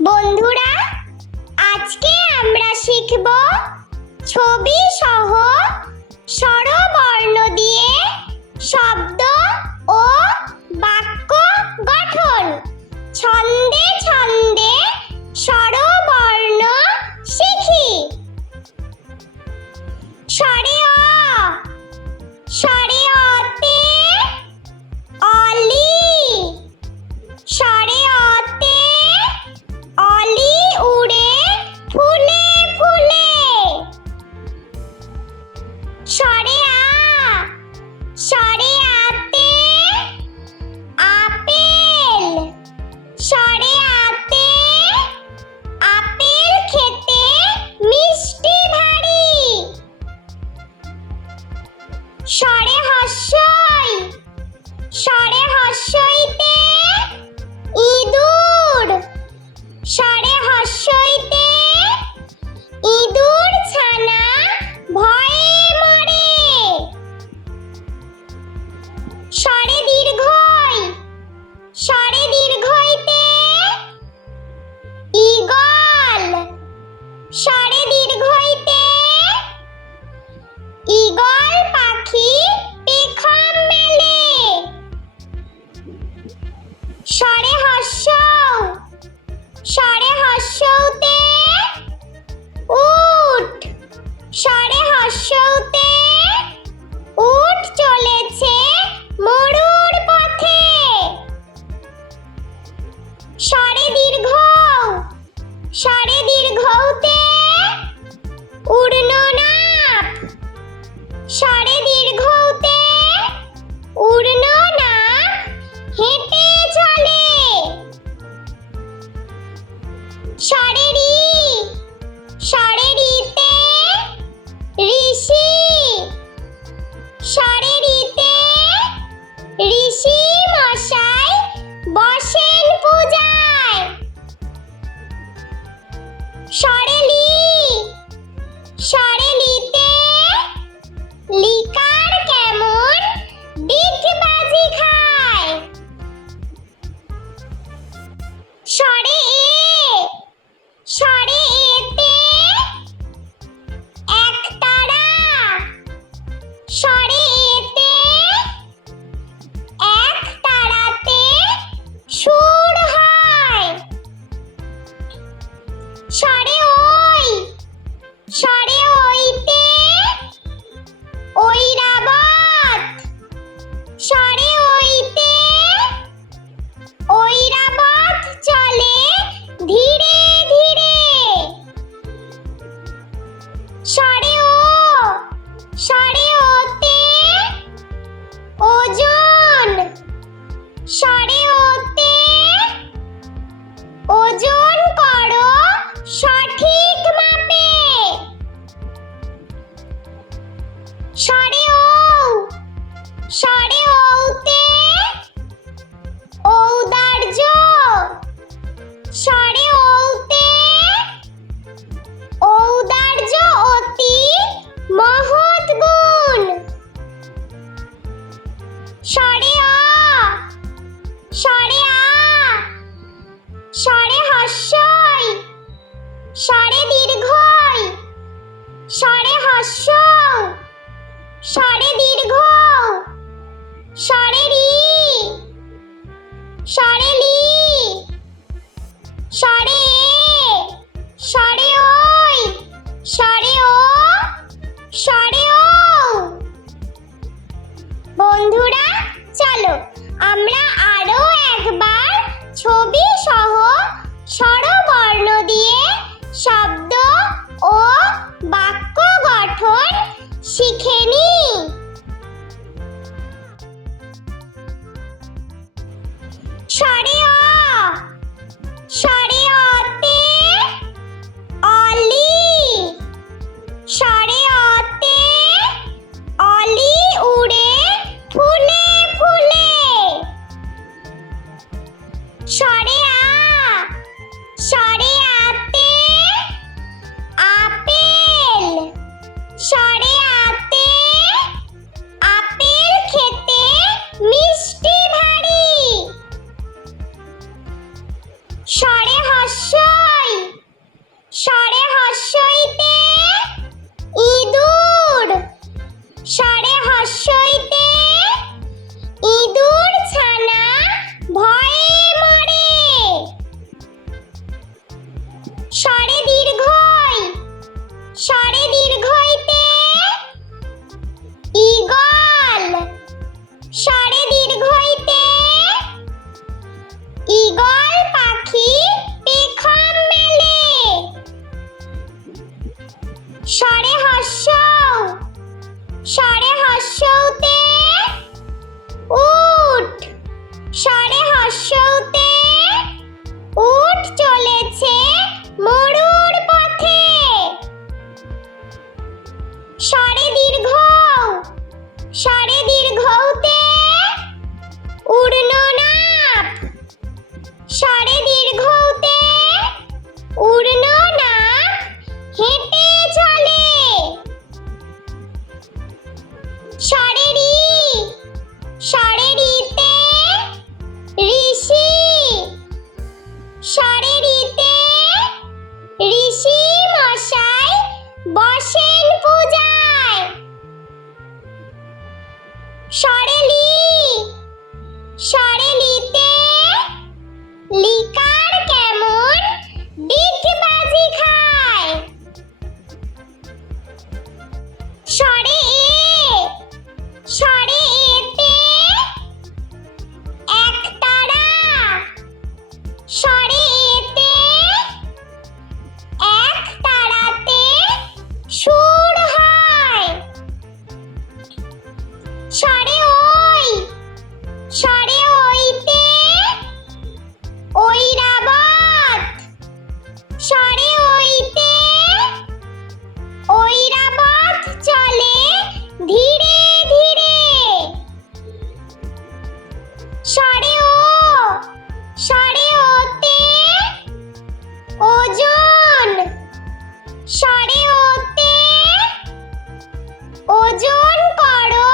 বন্ধুরা, আজকে আমরা শিখব ছবি সহ স্বরবর্ণ দিয়ে শব্দ ও বাক্য গঠন। ছন্দে ছন্দে স্বরবর্ণ শিখি। স্বরে অ, স্বরে অতে অলি, স্বরে অতে অলি উড়ে ফুলে ফুলে। স্বরে আ, স্বরে আতে আপেল, স্বরে আতে আপেল খেতে মিষ্টি ভারী। স্বরে হস্যই, স্বরে হস্যইতে ইঁদুর, স্বরে হস্যইতে ইঁদুর ছানা ভয়ে মরে। স্বরে দীর্ঘই, স্বরে দীর্ঘইতে ঈগল, স্বরে দীর্ঘইতে ঈগল পাখি পেখম মেলে। স্বরে হস্যৌ, স্বরে হস্যৌতে উট, স্বরে হস্যৌতে উট চলেছে মরুর পথে। স্বরে দীর্ঘৌ, স্বরে দীর্ঘৌতে ঊর্ধ্বনাপ, স্বরে দীর্ঘৌতে ঊর্ধ্বনাপ হেঁটে চলে। স্বরে রি, স্বরে রিতে ঋষি, স্বরে রিতে ঋষি মশাই বসেন পূজায়। স্বরে লি, স্বরে লিতে লিকার কেমন ডিগবাজি খায়। স্বরে এ, স্বরে এতে একতারা, স্বরে এতে একতারাতে সুর হয়। স্বরে ওই, স্বরে ওইতে ঐরাবত, স্বরে ওইতে ঐরাবত চলে ধীরে ধীরে। স্বরে ও, স্বরে ওতে ওজন, স্বরে ওতে ওজন করো সঠিক মাপে। স্বরে ঔ, স্বরে ঔতে ঔদার্য, স্বরে ঔতে ঔদার্য অতি মহৎ গুণ। স্বরে অ, স্বরে আ, স্বরে হস্যই, স্বরে দীর্ঘই, স্বরে হস্যৌ, স্বরে দীর্ঘৌ, স্বরে রি, স্বরে লি, স্বরে এ, স্বরে ওই, স্বরে ও, স্বরে ঔ। বন্ধুরা, চলো আমরা আরো একবার ছবি সহ স্বরবর্ণ দিয়ে শব্দ ও বাক্য গঠন শিখে নিই। স্বরে অ, স্বরে অতে অলি, স্বরে অতে অলি উড়ে ফুলে ফুলে। স্বরে আ, স্বরে আতে আপেল, স্বরে আতে আপেল খেতে মিষ্টি ভারী। স্বরে হস্য, হর্ষতে উট চলেছে মরুর পথে। স্বরে দীর্ঘ, স্বরে দীর্ঘতে উড়ননাপ। স্বরে দীর্ঘতে উড়ননাপ হেঁটে চলে। স্বরে রি, স্বরে রিতে ঋষি। স্বরে রিতে ঋষি মশাই বসেন পূজায়। স্বরে লি, স্বরে লিতে লিকার কেমন ডিগবাজি খায়। স্বরে এ, স্বরে এতে একতারা। স্বরে এতে একতারাতে সুর হয়। স্বরে ওই, স্বরে ওইতে ঐরাবত। স্বরে ওইতে ঐরাবত চলে ধীরে ধীরে। স্বরে ও, স্বরে ওতে ওজন। স্বরে ওতে ওজন করো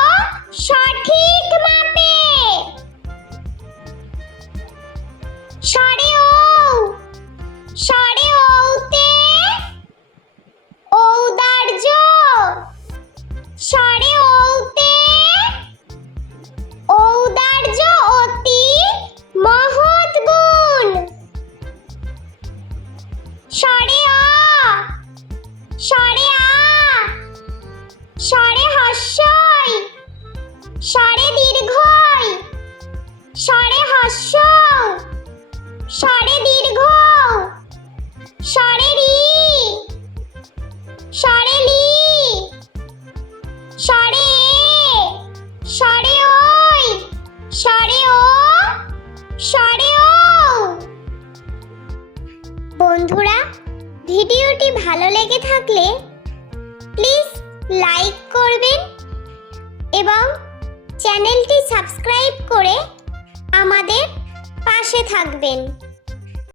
সঠিক মাপে। স্বরে ও, স্বরে ওতে ঔদার্য। স্বরে ওতে ঔদার্য অতি মহৎ গুণ। স্বরে অ, স্বরে আ, স্বরে হর্ষই। স্বরে দীর্ঘই, স্বরে হর্ষ। স্বরে দীর্ঘ, স্বরে রি, স্বরে লি। স্বরে এ, স্বরে ওই, স্বরে ও, স্বরে ও। বন্ধুরা, ভিডিওটি ভালো লেগে থাকলে প্লিজ লাইক করবেন এবং চ্যানেলটি সাবস্ক্রাইব করে আমাদের পাশে থাকবেন।